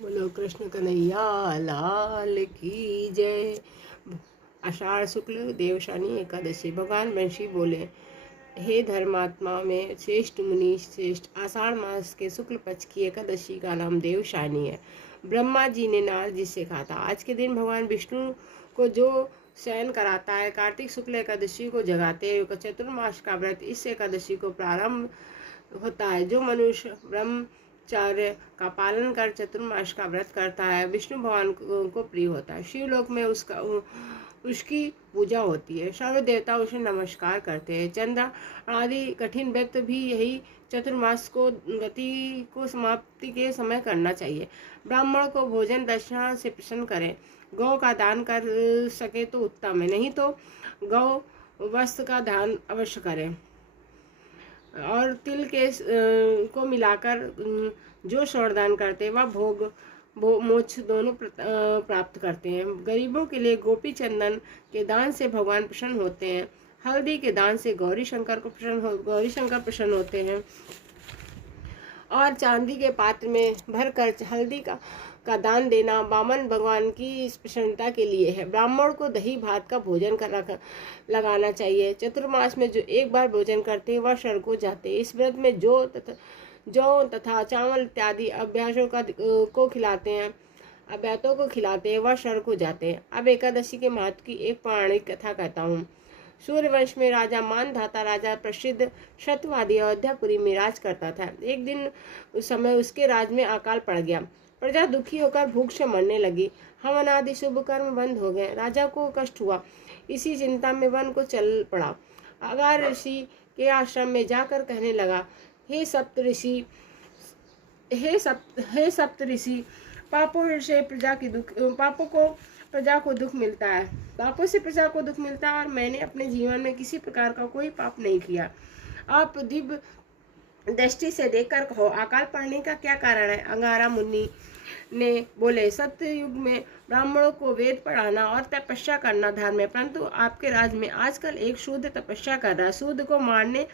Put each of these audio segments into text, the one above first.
बोलो कृष्ण कन्हैया लाल की जय। आषाढ़ शुक्ल देवशानी एकादशी। भगवान बंशी बोले, हे धर्मात्मा में श्रेष्ठ मुनि श्रेष्ठ, आषाढ़ मास के शुक्ल पक्ष की एकादशी का नाम देवशानी है। ब्रह्मा जी ने नारद जी से कहा था, आज के दिन भगवान विष्णु को जो शयन कराता है, कार्तिक शुक्ल एकादशी को जगाते हैं। चतुर्मास का व्रत इस एकादशी को प्रारंभ होता है। जो मनुष्य ब्रह्मचर्य का पालन कर चतुर्मास का व्रत करता है, विष्णु भगवान को प्रिय होता है। शिवलोक में उसकी पूजा होती है। सर्व देवता उसे नमस्कार करते हैं। चंद्र आदि कठिन व्रत भी यही चतुर्मास को गति को समाप्ति के समय करना चाहिए। ब्राह्मण को भोजन दक्षिणा से प्रसन्न करें। गौ का दान कर सके तो उत्तम है, नहीं तो गौ वस्त्र का दान अवश्य करें। और तिल के को मिलाकर जो श्रवणदान करते हैं वह भोग मोक्ष दोनों प्राप्त करते हैं। गरीबों के लिए गोपी चंदन के दान से भगवान प्रसन्न होते हैं। हल्दी के दान से गौरी शंकर प्रसन्न होते हैं। और चांदी के पात्र में भरकर हल्दी का दान देना वामन भगवान की प्रसन्नता के लिए है। ब्राह्मण को दही भात का भोजन लगाना चाहिए। चतुर्मास में जो एक बार भोजन करते हैं वह स्वर्ग को जाते हैं। इस व्रत में जौ तथा चावल इत्यादि को खिलाते हैं वह स्वर्ग को जाते हैं। अब एकादशी के महत्व की एक पौराणिक कथा कहता हूँ। सूर्यवंश में राजा मानधाता राजा प्रसिद्ध सत्यवादी अयोध्यापुरी में राज करता था। एक दिन उस समय उसके राज में अकाल पड़ गया। प्रजा दुखी होकर भूख से मरने लगी। हवन आदि शुभ कर्म बंद हो गए। राजा को कष्ट हुआ। इसी चिंता में वन को चल पड़ा। अगार ऋषि के आश्रम में जाकर कहने लगा, हे सप्त ऋषि, पापों से प्रजा को दुख मिलता है। पापों से प्रजा को दुख मिलता है और मैंने अपने जीवन में किसी प्रकार का कोई पाप नहीं किया। आप दिव्य दृष्टि से देखकर कहो, अकाल पड़ने का क्या कारण है। अंगारा मुनि ने बोले, सत्य युग में ब्राह्मणों को वेद पढ़ाना और तपस्या करना धर्म है, परंतु आपके राज्य में आजकल एक शूद्र तपस्या कर रहा है। शूद्र को मारने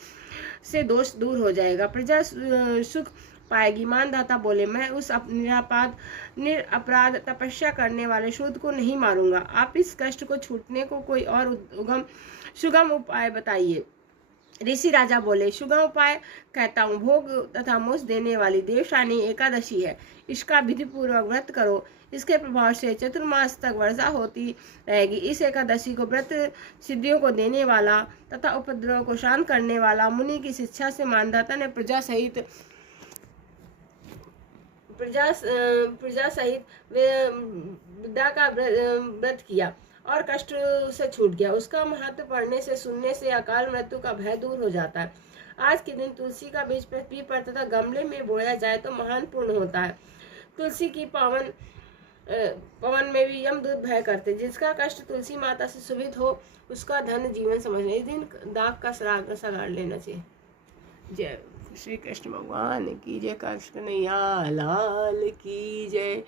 से दोष दूर हो जाएगा, प्रजा सुख पाएगी। मानदाता बोले, मैं उस निरपराध तपस्या करने वाले शूद्र को नहीं मारूंगा। आप इस कष्ट को छूटने को कोई और सुगम उपाय बताइए। ऋषि राजा बोले, सुगम उपाय कहता हूँ। भोग तथा मोक्ष देने वाली देवशानी एकादशी है। इसका विधि पूर्वक व्रत करो। इसके प्रभाव से चतुर्मास तक वर्षा होती रहेगी। इस एकादशी को व्रत सिद्धियों को देने वाला तथा उपद्रव को शांत करने वाला मुनि की शिक्षा से मानदाता ने प्रजा सहित विद्या का व्रत किया और कष्ट से छूट गया। उसका महत्व पढ़ने से सुनने से अकाल मृत्यु का भय दूर हो जाता है। आज के दिन तुलसी का बीज पृथ्वी पर तथा गमले में बोया जाए तो महान पुण्य होता है। तुलसी की पवन में भी यमदूत भय करते। जिसका कष्ट तुलसी माता से सुभित हो उसका धन जीवन समझना। इस दिन दाग का सगाड़ लेना चाहिए। जय श्री कृष्ण भगवान की जय। कृष्ण कन्हैया लाल की जय।